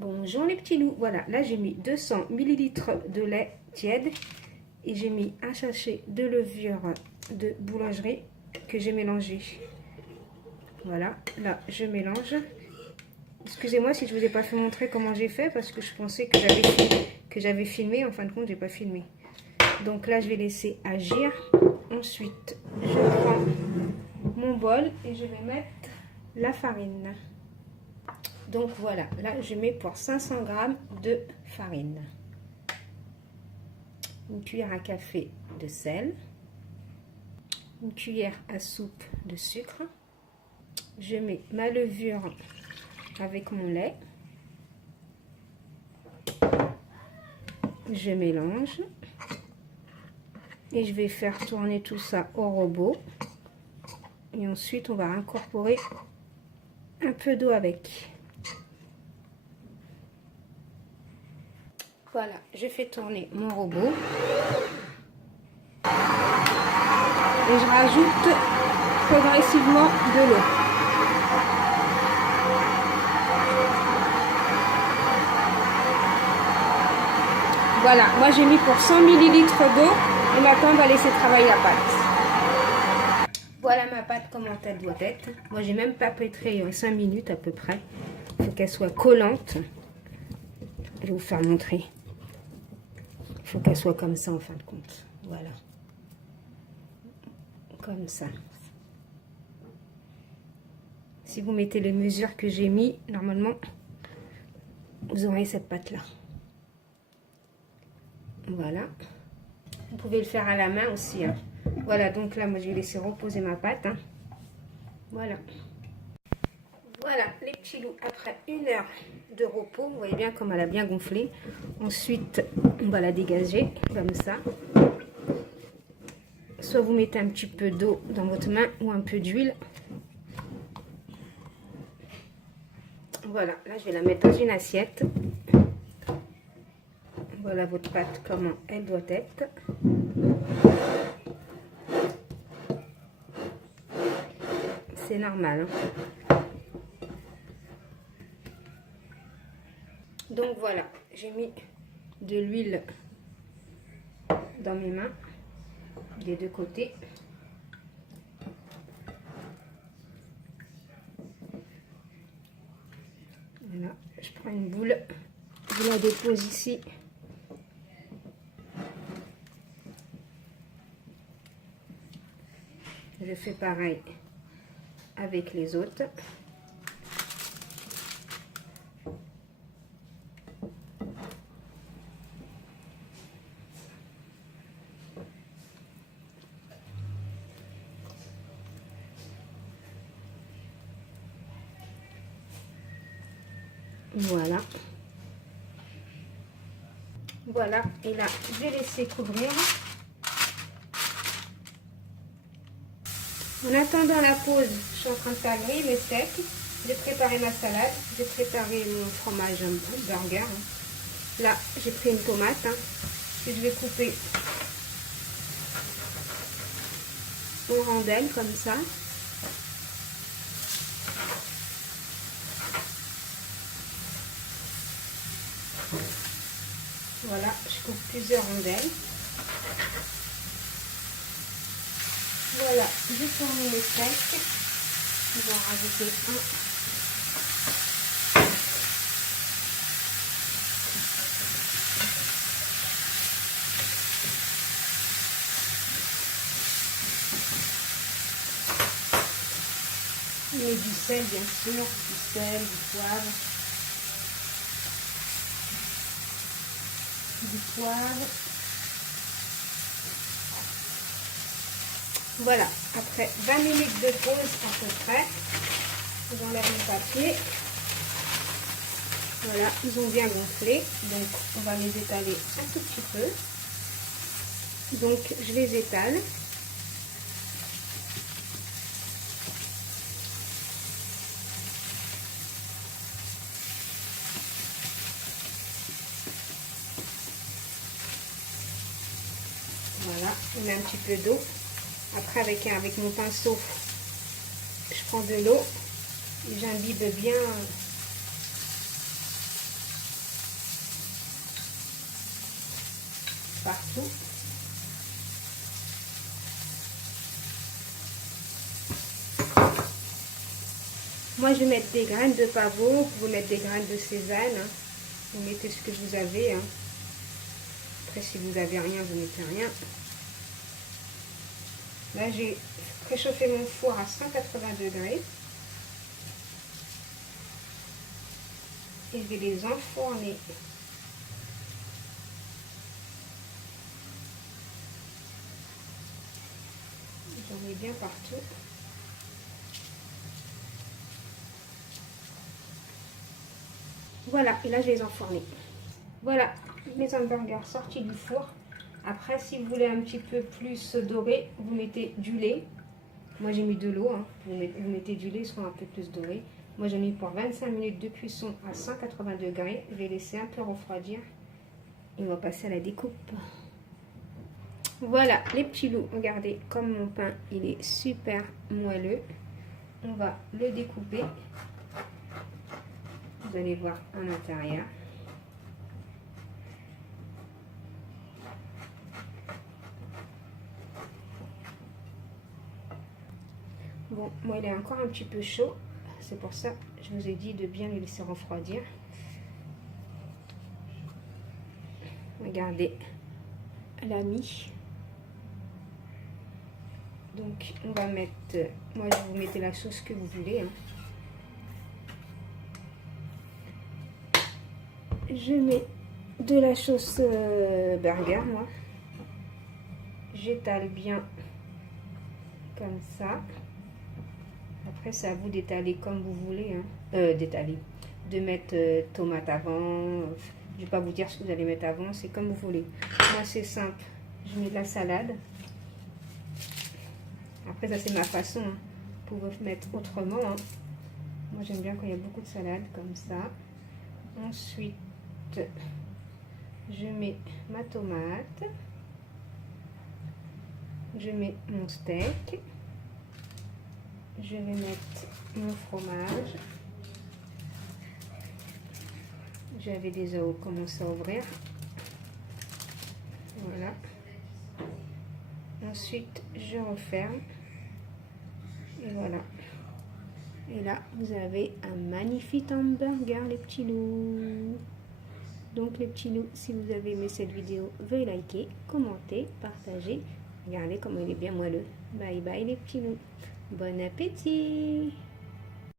Bonjour les petits loups, voilà, là j'ai mis 200 ml de lait tiède et j'ai mis un sachet de levure de boulangerie que j'ai mélangé. Voilà, là je mélange. Excusez-moi si je ne vous ai pas fait montrer comment j'ai fait parce que je pensais que j'avais filmé, en fin de compte j'ai pas filmé. Donc là je vais laisser agir. Ensuite je prends mon bol et je vais mettre la farine. Donc voilà, là je mets pour 500 g de farine, une cuillère à café de sel, une cuillère à soupe de sucre. Je mets ma levure avec mon lait. Je mélange et je vais faire tourner tout ça au robot. Et ensuite on va incorporer un peu d'eau avec. Voilà, je fais tourner mon robot et je rajoute progressivement de l'eau. Voilà, moi j'ai mis pour 100 ml d'eau et maintenant on va laisser travailler la pâte. Voilà ma pâte comment elle doit être. Moi j'ai même pas pétré 5 minutes à peu près. Il faut qu'elle soit collante. Je vais vous faire montrer. Il faut qu'elle soit comme ça en fin de compte. Voilà. Comme ça. Si vous mettez les mesures que j'ai mis, normalement, vous aurez cette pâte-là. Voilà. Vous pouvez le faire à la main aussi. Hein. Voilà, donc là, moi, je vais laisser reposer ma pâte. Hein. Voilà. Voilà, les petits loups, après 1 heure de repos, vous voyez bien comme elle a bien gonflé. Ensuite, on va la dégager comme ça. Soit vous mettez un petit peu d'eau dans votre main ou un peu d'huile. Voilà, là je vais la mettre dans une assiette. Voilà votre pâte, comment elle doit être. C'est normal. Hein. Donc voilà, j'ai mis de l'huile dans mes mains, des deux côtés. Voilà, je prends une boule, je la dépose ici. Je fais pareil avec les autres. Voilà. Voilà, et là, je vais laisser couvrir. En attendant la pause, je suis en train de faire griller le steak. J'ai préparé ma salade, j'ai préparé mon fromage burger. Là, j'ai pris une tomate que je vais couper en rondelles comme ça. Voilà, je coupe plusieurs rondelles. Voilà, j'ai tourné le steak. Je vais en rajouter un. Et du sel, bien sûr, du sel, du poivre. Du poivre. Voilà, après 20 minutes de pause à peu près, j'enlève le papier. Voilà, ils ont bien gonflé, donc on va les étaler un tout petit peu. Donc je les étale. Voilà, on met un petit peu d'eau. Après, avec mon pinceau, je prends de l'eau et j'imbibe bien partout. Moi, je vais mettre des graines de pavot. Vous pouvez mettre des graines de sésame. Hein. Vous mettez ce que vous avez. Hein. Après, si vous n'avez rien, vous mettez rien. Là, j'ai préchauffé mon four à 180 degrés. Et je vais les enfourner. J'en mets bien partout. Voilà, et là, je les enfourner. Voilà, mes hamburgers sortis du four. Après, si vous voulez un petit peu plus doré, vous mettez du lait. Moi, j'ai mis de l'eau. Hein. Vous mettez du lait, ils seront un peu plus dorés. Moi, j'ai mis pour 25 minutes de cuisson à 180 degrés. Je vais laisser un peu refroidir. Et on va passer à la découpe. Voilà, les petits loups. Regardez, comme mon pain, il est super moelleux. On va le découper. Vous allez voir à l'intérieur. Bon, moi il est encore un petit peu chaud. C'est pour ça que je vous ai dit de bien le laisser refroidir. Regardez l'ami. Donc on va mettre, moi je vous mettez la sauce que vous voulez. Hein. Je mets de la sauce burger, moi. J'étale bien comme ça. Après, c'est à vous d'étaler comme vous voulez. Hein. D'étaler. De mettre tomate avant. Je ne vais pas vous dire ce que vous allez mettre avant. C'est comme vous voulez. Moi, c'est simple. Je mets de la salade. Après, ça, c'est ma façon. Hein. Vous pouvez mettre autrement. Hein. Moi, j'aime bien quand il y a beaucoup de salade comme ça. Ensuite, je mets ma tomate. Je mets mon steak. Je vais mettre mon fromage. J'avais déjà commencé à ouvrir. Voilà. Ensuite, je referme. Et voilà. Et là, vous avez un magnifique hamburger, les petits loups. Donc, les petits loups, si vous avez aimé cette vidéo, veuillez liker, commenter, partager. Regardez comment il est bien moelleux. Bye bye, les petits loups. Bon appétit!